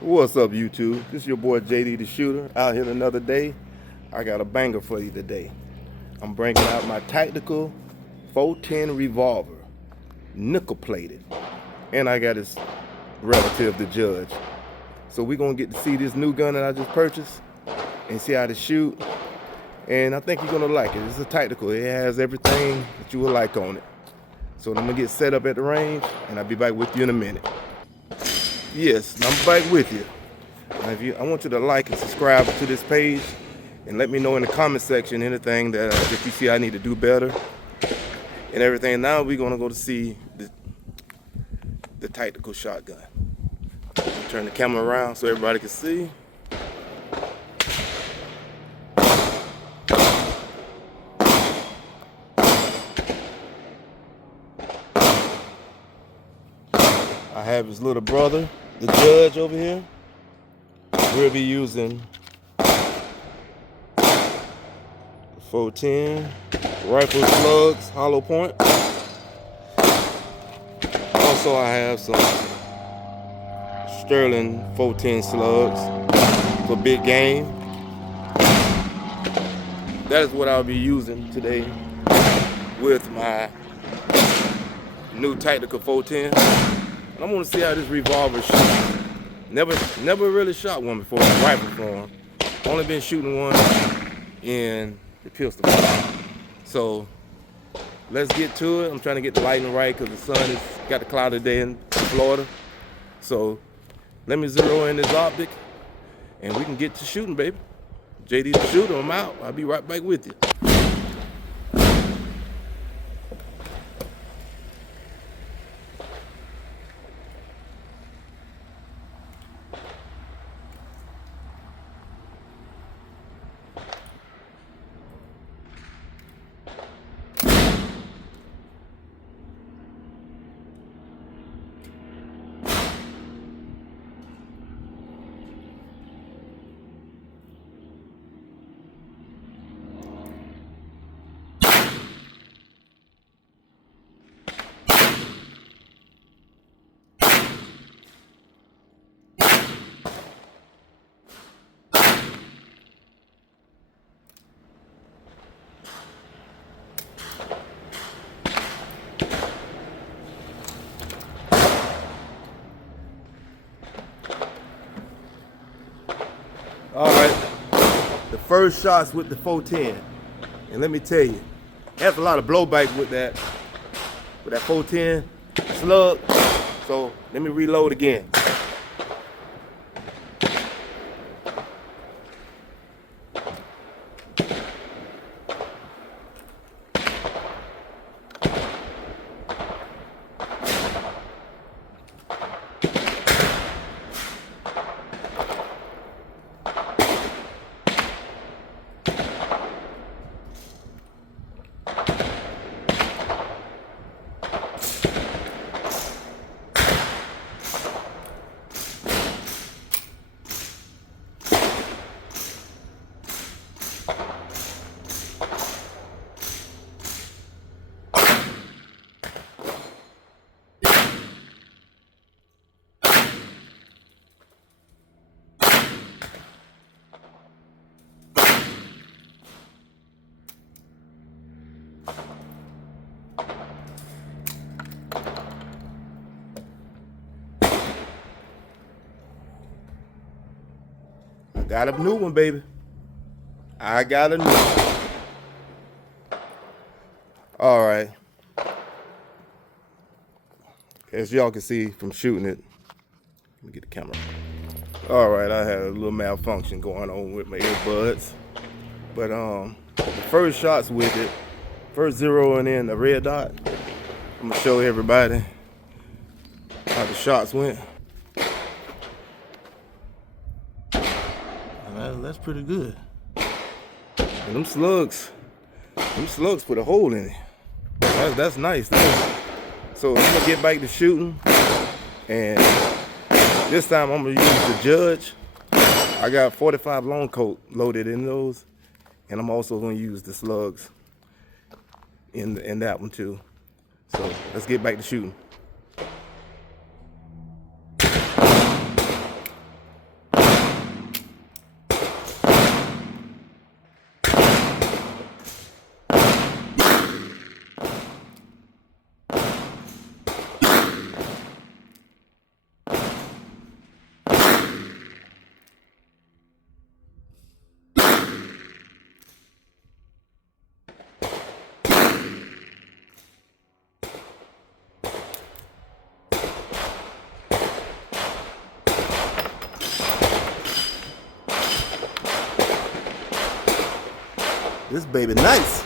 What's up, YouTube? This is your boy JD the Shooter out here another day. I got a banger for you today. I'm bringing out my tactical 410 revolver, nickel plated, and I got his relative, the judge. So we're gonna get to see this new gun that I just purchased and see how to shoot. And I think you're gonna like it. It's a tactical. It has everything that you would like on it. So I'm gonna get set up at the range, and I'll be back with you in a minute. Yes, I'm back with you. Now, I want you to like and subscribe to this page, and let me know in the comment section anything that you see I need to do better and everything. Now we're gonna go to see the tactical shotgun. Turn the camera around so everybody can see. I have his little brother, the judge, over here. We'll be using the 410 rifle slugs, hollow point. Also, I have some Sterling 410 slugs for big game. That is what I'll be using today with my new tactical 410. And I want to see how this revolver shoots. Never really shot one before in rifle form. Only been shooting one in the pistol form. So let's get to it. I'm trying to get the lighting right because the sun has got the cloudy day in Florida. So let me zero in this optic and we can get to shooting, baby. JD the Shooter, I'm out. I'll be right back with you. All right, the first shots with the 410, and let me tell you, there's a lot of blowback with that 410 slug. So let me reload again. Got a new one, baby. I got a new one. All right. As y'all can see from shooting it, let me get the camera. All right, I had a little malfunction going on with my earbuds. But the first shots with it, first zeroing in the red dot, I'm gonna show everybody how the shots went. That's pretty good. And them slugs put a hole in it. That's nice. So I'm gonna get back to shooting, and this time I'm gonna use the judge. I got 45 long coat loaded in those, and I'm also gonna use the slugs in that one too. So let's get back to shooting. This baby nice.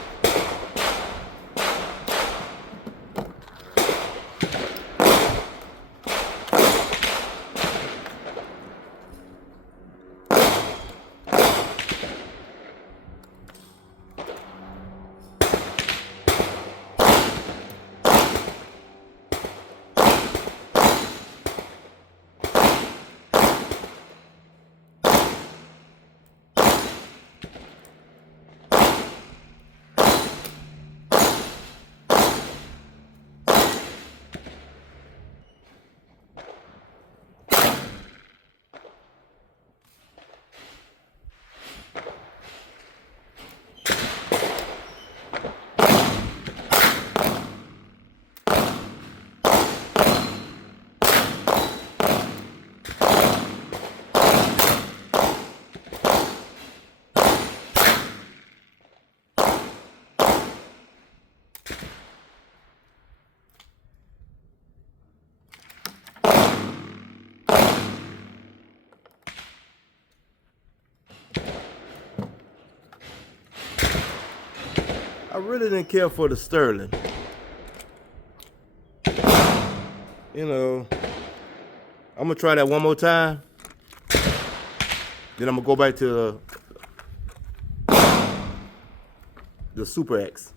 I really didn't care for the sterling. You know, I'm gonna try that one more time. Then I'm gonna go back to the Super X.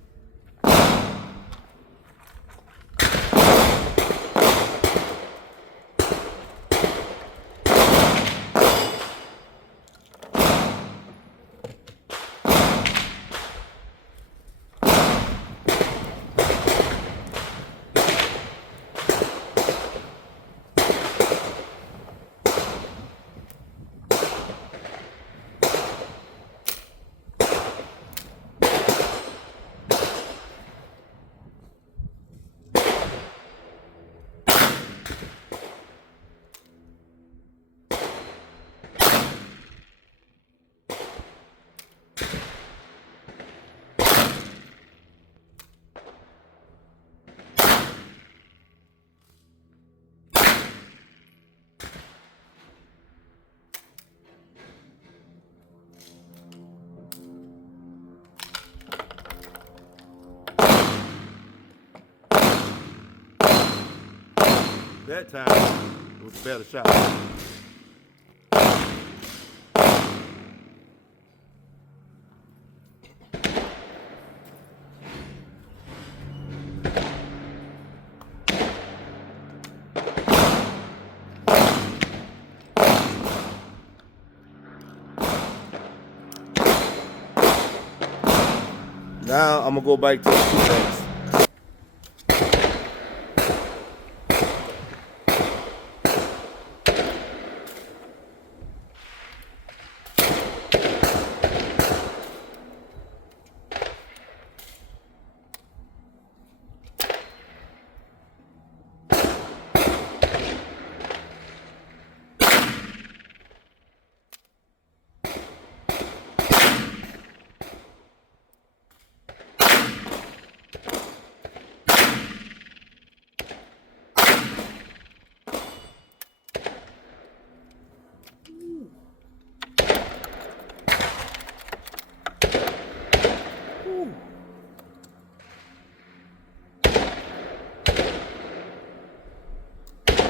That time it was a better shot. Now I'm gonna go back to the Super X.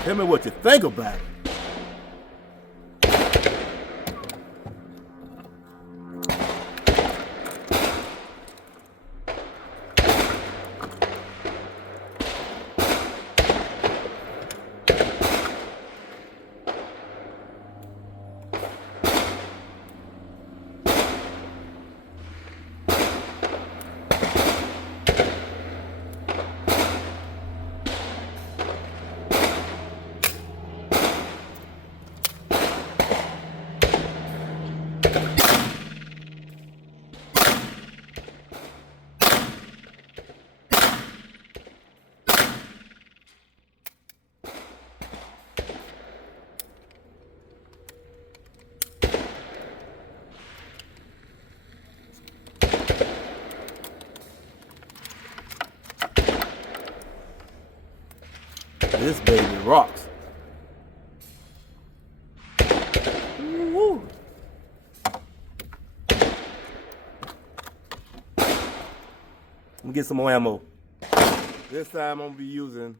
Tell me what you think about it. This baby rocks. Woo. get some more ammo. This time I'm gonna be using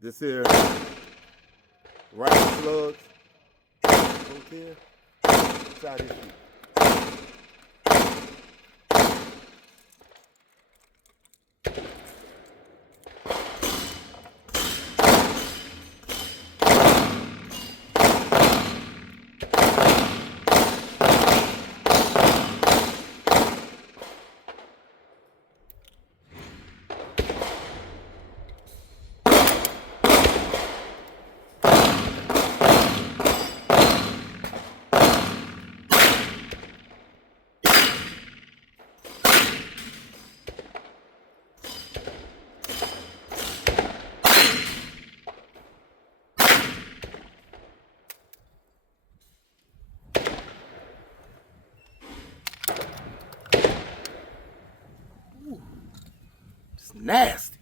this here rifle slugs. Right here. Inside this sheet. It's nasty.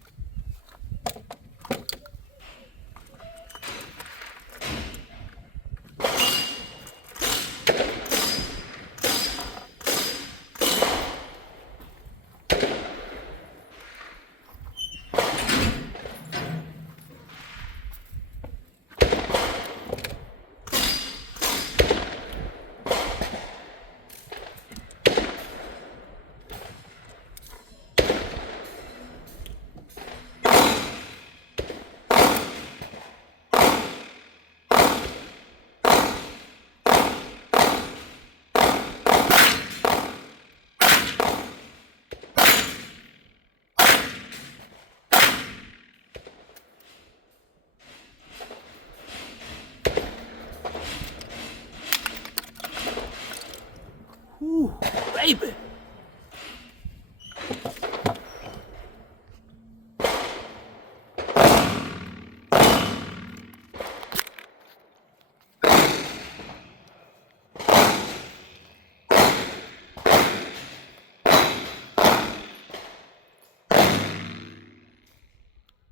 Ooh, baby.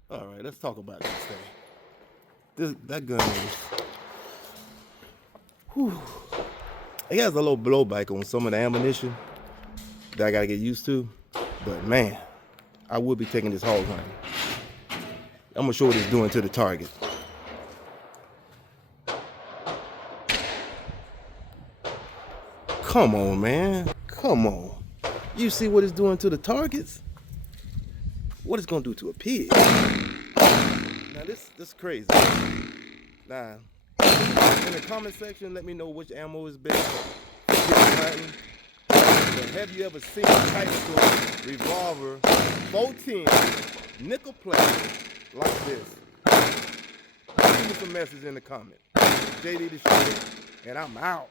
All right, let's talk about this thing. That gun is, whew. It has a little blowback on some of the ammunition that I gotta get used to. But man, I would be taking this hog hunting. I'm gonna show what it's doing to the target. Come on, man. Come on. You see what it's doing to the targets? What it's gonna do to a pig? Now this is crazy. Now, in the comment section, let me know which ammo is best for hunting. But have you ever seen a tactical revolver 410 nickel plate like this? Leave me some message in the comment. JD the Shooter, and I'm out.